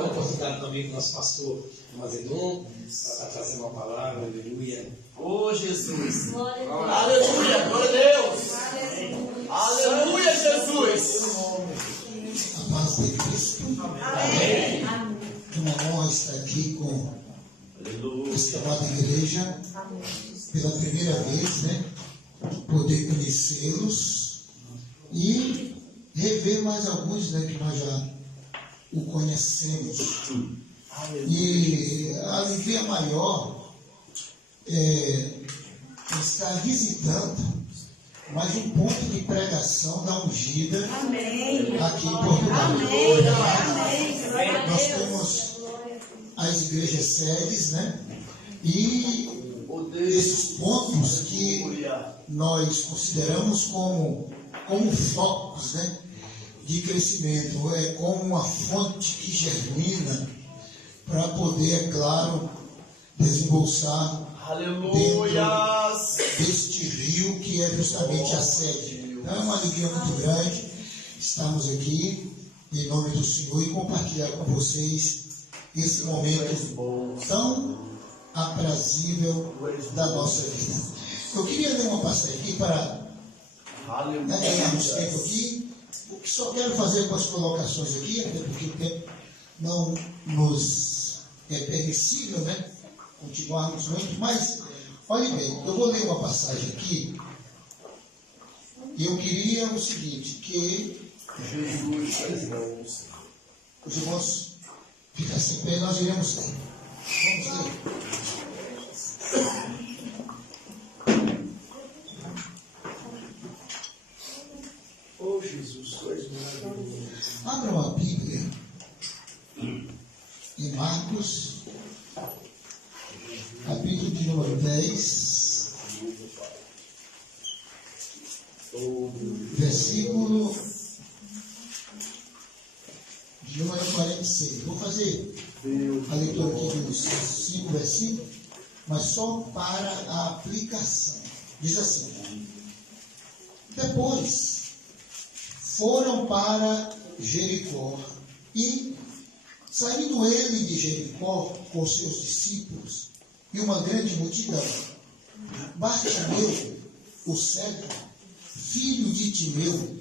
a oportunidade também com o nosso pastor Mazedon, para estar trazendo uma palavra, aleluia. Oh, Jesus! Glória a Deus. Aleluia! Glória a Deus! Aleluia, Jesus! A paz de Cristo. Amém. É uma honra estar aqui com esta amada igreja pela primeira vez, né? Poder conhecê-los e rever mais alguns, né, que nós já o conhecemos. E a alegria maior é estar visitando mais um ponto de pregação da ungida aqui em Portugal. Nós temos as igrejas sedes, né? E esses pontos que nós consideramos como focos, né, de crescimento, é como uma fonte que germina para poder, é claro, desembolsar dentro deste rio que é justamente a sede. Então é uma alegria muito grande estarmos aqui em nome do Senhor e compartilhar com vocês esse momento tão aprazível da nossa vida. Eu queria ler uma passagem aqui para ganharmos tempo aqui. Só quero fazer algumas colocações aqui, até porque o tempo não nos é permissível, né? Continuarmos muito, mas olhe bem, eu vou ler uma passagem aqui e eu queria o seguinte, que os irmãos ficassem em pé, nós iremos ler. Vamos ler. Oh, Jesus, coisa maravilhosa. Abram a Bíblia em Marcos, capítulo de número 10, versículo de número 46. Vou fazer a leitura aqui dos 5 versículos, mas só para a aplicação. Diz assim: depois foram para Jericó e, saindo ele de Jericó com seus discípulos e uma grande multidão, Bartimeu, o cego, filho de Timeu,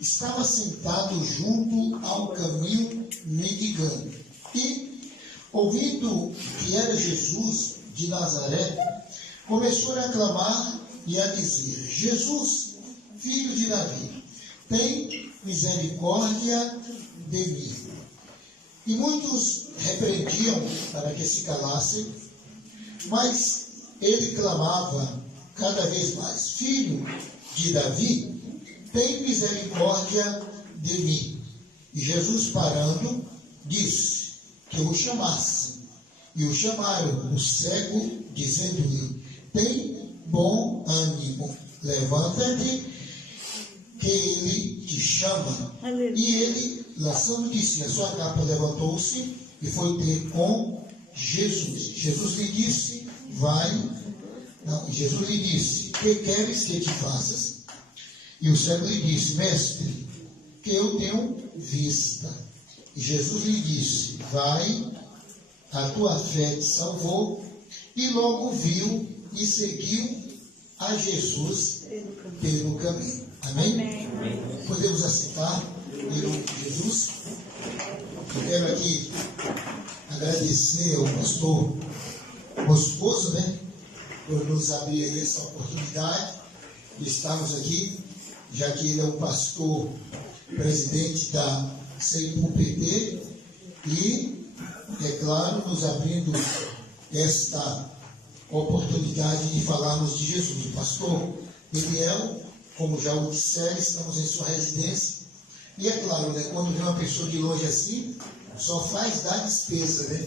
estava sentado junto ao caminho mendigando. E, ouvindo que era Jesus de Nazaré, começou a clamar e a dizer: Jesus, filho de Davi, tem misericórdia de mim. E muitos repreendiam para que se calassem, mas ele clamava cada vez mais: Filho de Davi, tem misericórdia de mim. E Jesus, parando, disse que o chamasse. E o chamaram, o cego, dizendo-lhe: tem bom ânimo, levanta-te, que ele te chama. E ele, lançando de si a sua capa, levantou-se e foi ter com Jesus. Jesus lhe disse: Jesus lhe disse: que queres que te faças? E o cego lhe disse: mestre, que eu tenho vista. E Jesus lhe disse: vai, a tua fé te salvou. E logo viu e seguiu a Jesus pelo caminho. Amém? Amém. Podemos assentar em nome de Jesus. Eu quero aqui agradecer ao pastor Moscoso, né, por nos abrir aí essa oportunidade de estarmos aqui, já que ele é o pastor presidente da CIPUPT e, é claro, nos abrindo esta oportunidade de falarmos de Jesus. O pastor Eliel, como já o disseram, estamos em sua residência. E é claro, né, quando vem uma pessoa de longe assim, só faz dar despesa, né?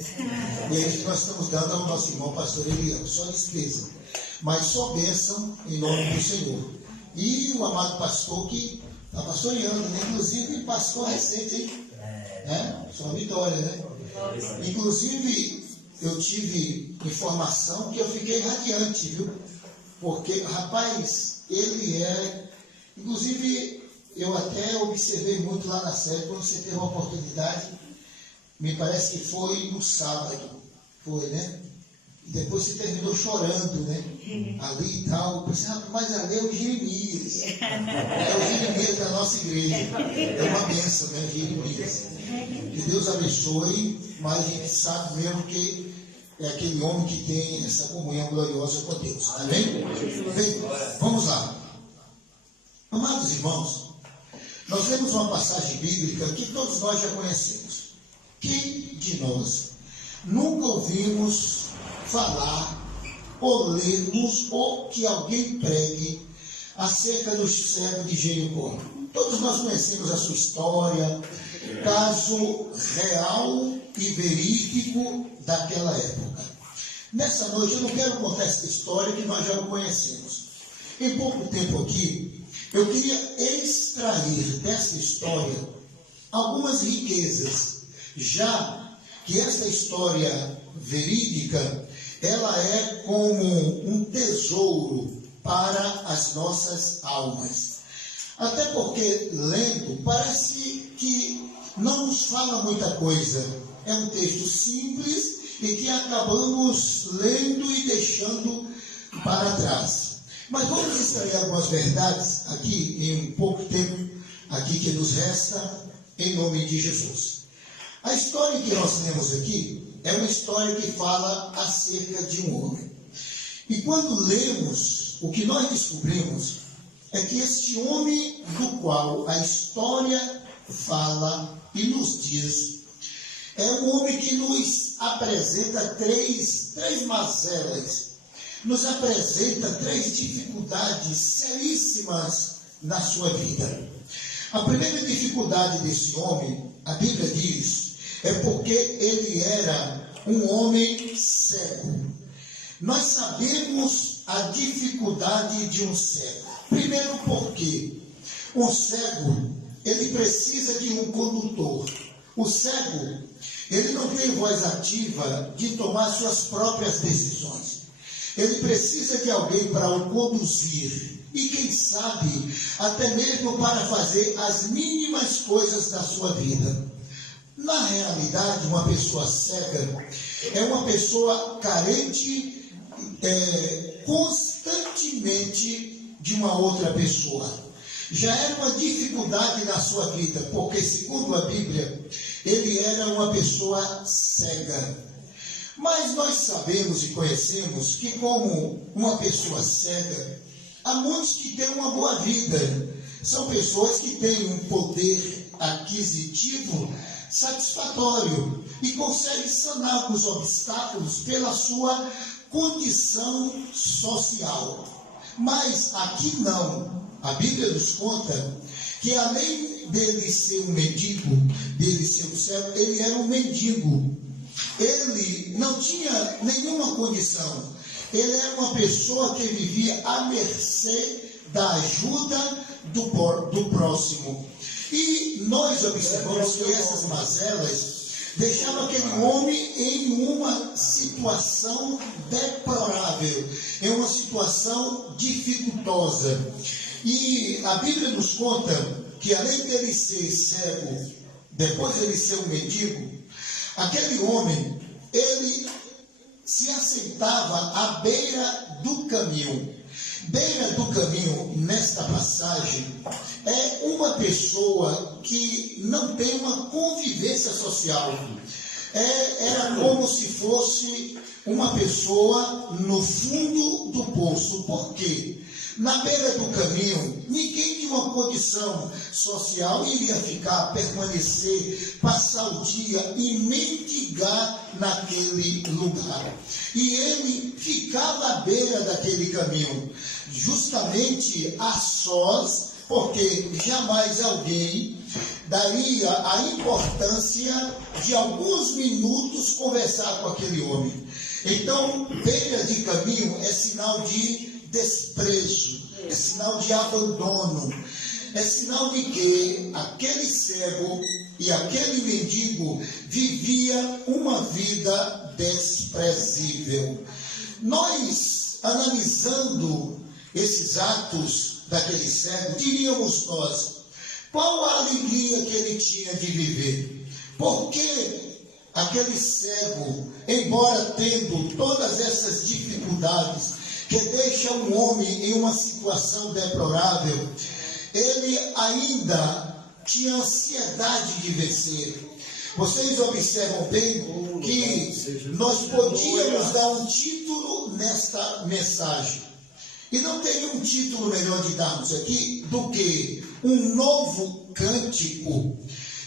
E é isso que nós estamos dando ao nosso irmão pastor Eliel, só despesa. Mas só bênção em nome do Senhor. E o amado pastor que está pastoreando, né? Inclusive pastor recente, hein? Né? Só uma vitória, né? Inclusive, eu tive informação que eu fiquei radiante, viu? Porque, rapaz, ele é... Inclusive, eu até observei muito lá na série, quando você teve a oportunidade, me parece que foi no sábado, foi, né? E depois você terminou chorando, né? Ali e tal. Eu pensei, mas ali é o Jeremias. É o Jeremias da nossa igreja. É uma bênção, né? Jeremias. Que Deus abençoe, mas a gente sabe mesmo que é aquele homem que tem essa comunhão gloriosa com Deus. Amém? Bem, vamos lá. Amados irmãos, nós temos uma passagem bíblica que todos nós já conhecemos. Quem de nós nunca ouvimos falar ou lermos ou que alguém pregue acerca do cego de Jericó? Todos nós conhecemos a sua história, caso real e verídico daquela época. Nessa noite eu não quero contar essa história que nós já o conhecemos. Em pouco tempo aqui, eu queria extrair dessa história algumas riquezas, já que essa história verídica, ela é como um tesouro para as nossas almas. Até porque, lendo, parece que não nos fala muita coisa. É um texto simples e que acabamos lendo e deixando para trás. Mas vamos extrair algumas verdades aqui, em um pouco tempo aqui que nos resta, em nome de Jesus. A história que nós temos aqui é uma história que fala acerca de um homem. E quando lemos, o que nós descobrimos é que este homem do qual a história fala e nos diz, é um homem que nos apresenta três mazelas, nos apresenta três dificuldades seríssimas na sua vida. A primeira dificuldade desse homem, a Bíblia diz, é porque ele era um homem cego. Nós sabemos a dificuldade de um cego. Primeiro porque um cego, ele precisa de um condutor. O cego, ele não tem voz ativa de tomar suas próprias decisões. Ele precisa de alguém para o conduzir. E quem sabe, até mesmo para fazer as mínimas coisas da sua vida. Na realidade, uma pessoa cega é uma pessoa carente constantemente de uma outra pessoa. Já era uma dificuldade na sua vida, porque segundo a Bíblia, ele era uma pessoa cega. Mas nós sabemos e conhecemos que como uma pessoa cega, há muitos que têm uma boa vida. São pessoas que têm um poder aquisitivo satisfatório e conseguem sanar os obstáculos pela sua condição social. Mas aqui não. A Bíblia nos conta que além dele ser um mendigo, dele ser um cego, ele era um mendigo. Ele não tinha nenhuma condição. Ele era uma pessoa que vivia à mercê da ajuda do próximo. E nós observamos que essas mazelas deixavam aquele homem em uma situação deplorável, em uma situação dificultosa. E a Bíblia nos conta que além dele ser cego, depois ele ser um mendigo, aquele homem, ele se assentava à beira do caminho. Beira do caminho, nesta passagem, é uma pessoa que não tem uma convivência social. Era como se fosse uma pessoa no fundo do poço. Por quê? Na beira do caminho, ninguém de uma condição social iria permanecer, passar o dia e mendigar naquele lugar. E ele ficava à beira daquele caminho, justamente a sós, porque jamais alguém daria a importância de alguns minutos conversar com aquele homem. Então, beira de caminho é sinal de desprezo, é sinal de abandono, é sinal de que aquele cego e aquele mendigo vivia uma vida desprezível. Nós, analisando esses atos daquele cego, diríamos nós, qual a alegria que ele tinha de viver? Porque aquele cego, embora tendo todas essas dificuldades que deixam um homem em uma situação deplorável, ele ainda tinha ansiedade de vencer. Vocês observam bem que nós podíamos dar um título nesta mensagem. E não teria um título melhor de darmos aqui do que um novo cântico.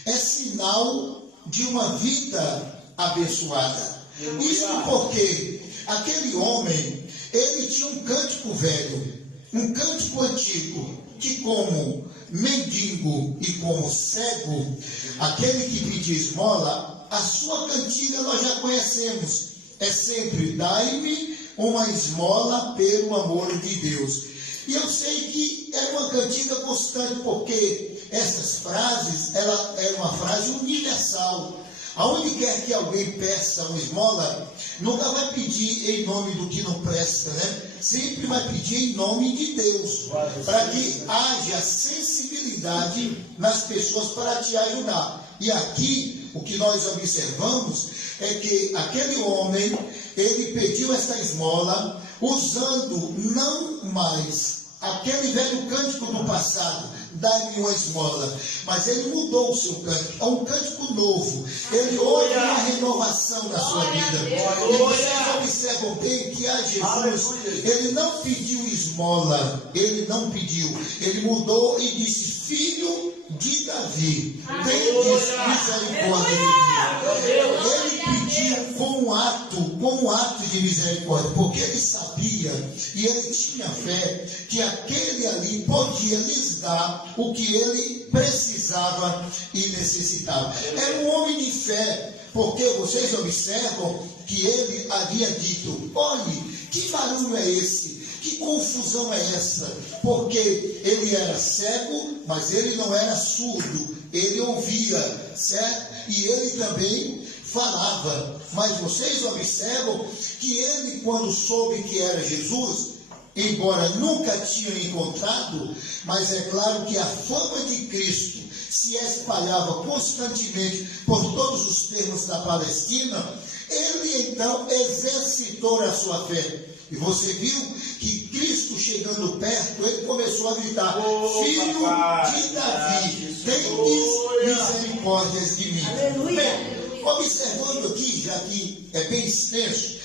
É sinal de uma vida abençoada. Isso porque aquele homem, ele tinha um cântico velho, um cântico antigo, que como mendigo e como cego, aquele que pedia esmola, a sua cantiga nós já conhecemos. É sempre: dai-me uma esmola pelo amor de Deus. E eu sei que é uma cantiga constante, porque essas frases, ela é uma frase universal. Aonde quer que alguém peça uma esmola, nunca vai pedir em nome do que não presta, né? Sempre vai pedir em nome de Deus, para que haja sensibilidade nas pessoas para te ajudar. E aqui, o que nós observamos é que aquele homem, ele pediu essa esmola, usando não mais aquele velho cântico do passado: dá-me uma esmola. Mas ele mudou o seu cântico, é um cântico novo. Ele houve uma renovação na sua vida. E vocês observam bem que a Jesus, ele não pediu esmola, ele não pediu, ele mudou e disse: filho de Davi, tendes misericórdia de mim. Ele pediu com um ato de misericórdia, porque ele sabia e ele tinha fé que aquele ali podia lhes dar o que ele precisava e necessitava. Era um homem de fé, porque vocês observam que ele havia dito: olhe, que barulho é esse? Que confusão é essa? Porque ele era cego, mas ele não era surdo. Ele ouvia, certo? E ele também falava. Mas vocês observam que ele, quando soube que era Jesus, embora nunca tinha encontrado, mas é claro que a fama de Cristo se espalhava constantemente por todos os termos da Palestina, ele então exercitou a sua fé. E você viu que Cristo, chegando perto, ele começou a gritar: filho de Davi, tendes misericórdias de mim. Bem, observando aqui, já que é bem extenso,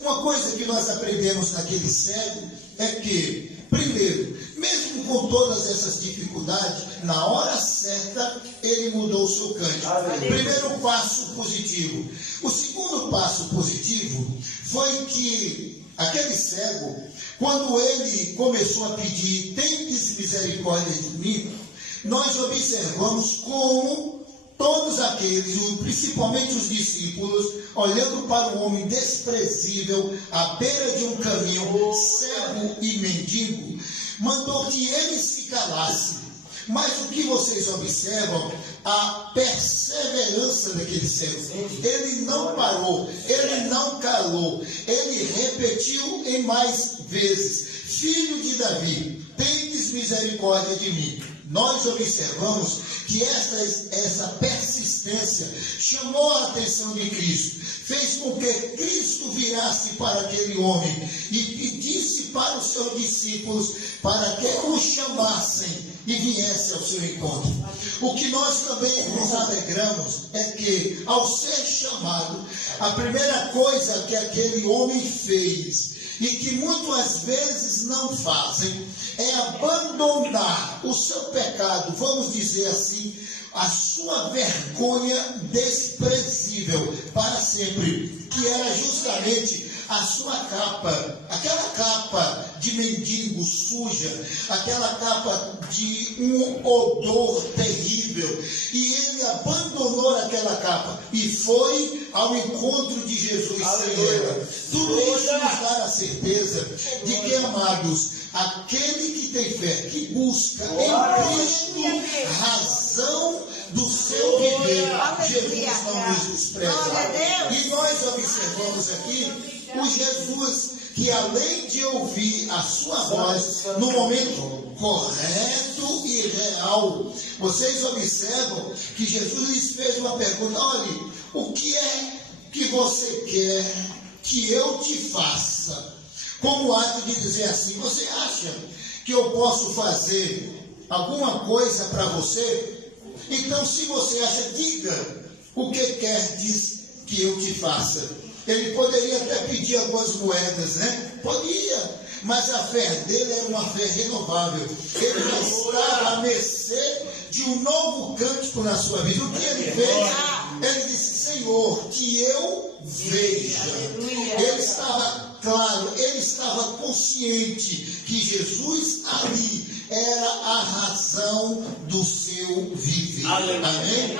uma coisa que nós aprendemos naquele cego é que, primeiro, mesmo com todas essas dificuldades, na hora certa, ele mudou o seu cântico. Primeiro passo positivo. O segundo passo positivo foi que aquele cego, quando ele começou a pedir: tendes misericórdia de mim, nós observamos como todos aqueles, principalmente os discípulos, olhando para um homem desprezível, à beira de um caminho, cego e mendigo, mandou que ele se calasse. Mas o que vocês observam? A perseverança daquele cego. Ele não parou, ele não calou, ele repetiu em mais vezes: filho de Davi, tendes misericórdia de mim. Nós observamos que essa persistência chamou a atenção de Cristo, fez com que Cristo virasse para aquele homem e pedisse para os seus discípulos para que o chamassem e viesse ao seu encontro. O que nós também nos alegramos é que, ao ser chamado, a primeira coisa que aquele homem fez, e que muitas vezes não fazem, é abandonar o seu pecado, vamos dizer assim, a sua vergonha desprezível para sempre, que era justamente a sua capa, aquela capa de mendigo suja, aquela capa de um odor terrível, e ele abandonou aquela capa e foi ao encontro de Jesus sem ela. Tudo isso nos dá a certeza de que, amados, aquele que tem fé, que busca em Cristo razão razão do seu viver. Jesus não nos despreza. E nós observamos aqui o Jesus que, além de ouvir a sua voz no momento correto e real, vocês observam que Jesus lhes fez uma pergunta: olhe, o que é que você quer que eu te faça? Como ato de dizer assim: você acha que eu posso fazer alguma coisa para você? Então, se você acha, diga o que queres que eu te faça. Ele poderia até pedir algumas moedas, né? Podia, mas a fé dele era uma fé renovável. Ele já estava à mercê de um novo cântico na sua vida. O que ele fez? Ele disse: Senhor, que eu veja. Ele estava claro, ele estava consciente que Jesus ali era a razão do seu viver. Amém?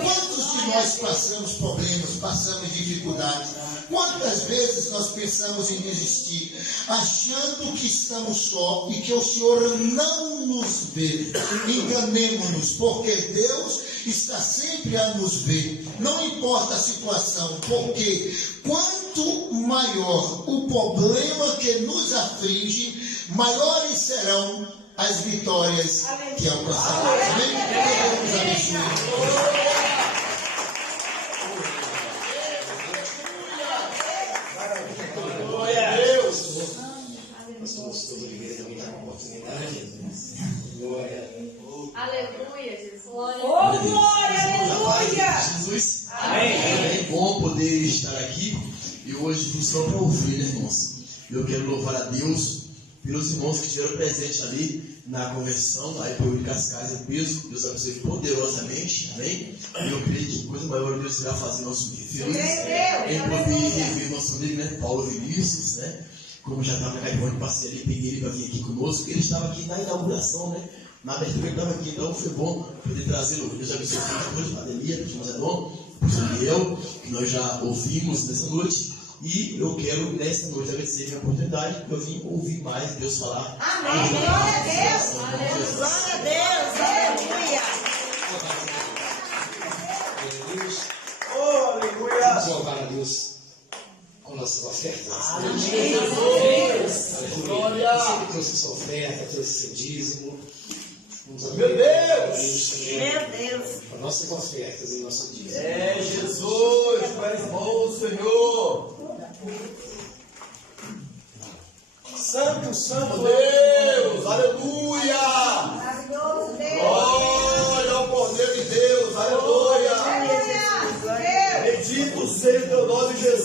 Quantos de nós passamos problemas, passamos dificuldades? Quantas vezes nós pensamos em desistir, achando que estamos só e que o Senhor não nos vê? Enganemos-nos, porque Deus está sempre a nos ver. Não importa a situação, porque quanto maior o problema que nos aflige, maiores serão as vitórias que alcançaremos. Amém? Que Deus nos abençoe. Nós todos igreja me dá uma oportunidade. Glória. Aleluia, Jesus. Oh, glória, aleluia. Jesus. Amém. É bom poder estar aqui e hoje não só para ouvir, né, irmãos? Eu quero louvar a Deus pelos irmãos que estiveram presentes ali na conversão, aí por Cascais e Peso. Deus abençoe poderosamente, amém? E eu creio que coisa maior Deus irá fazer nosso dia. Feliz em poder rever nosso amigo, né? Paulo Vinícius, né? Como já estava na Caivone, passei ali, peguei ele para vir aqui conosco. Ele estava aqui na inauguração, né? Na abertura ele estava aqui, então foi bom poder trazê-lo. Deus abençoe todos, a Adelia, o Zenon, o Daniel, que nós já ouvimos nessa noite. E eu quero, nessa noite, agradecer a minha oportunidade, porque eu vim ouvir mais Deus falar. Amém. Glória a Deus. Glória a Deus. Aleluia. Oh, aleluia! Vamos louvar a Deus com nossas ofertas. Aleluia! Aleluia! Você que trouxe sua oferta, trouxe seu dízimo. Meu Deus! Meu Deus. Com nossas ofertas e nosso dízimo. É Jesus, Pai bom, Senhor! Santo, Santo Deus! Aleluia! Maravilhoso Deus. Glória ao poder de Deus! Aleluia! Aleluia. Bendito seja o teu nome, Jesus!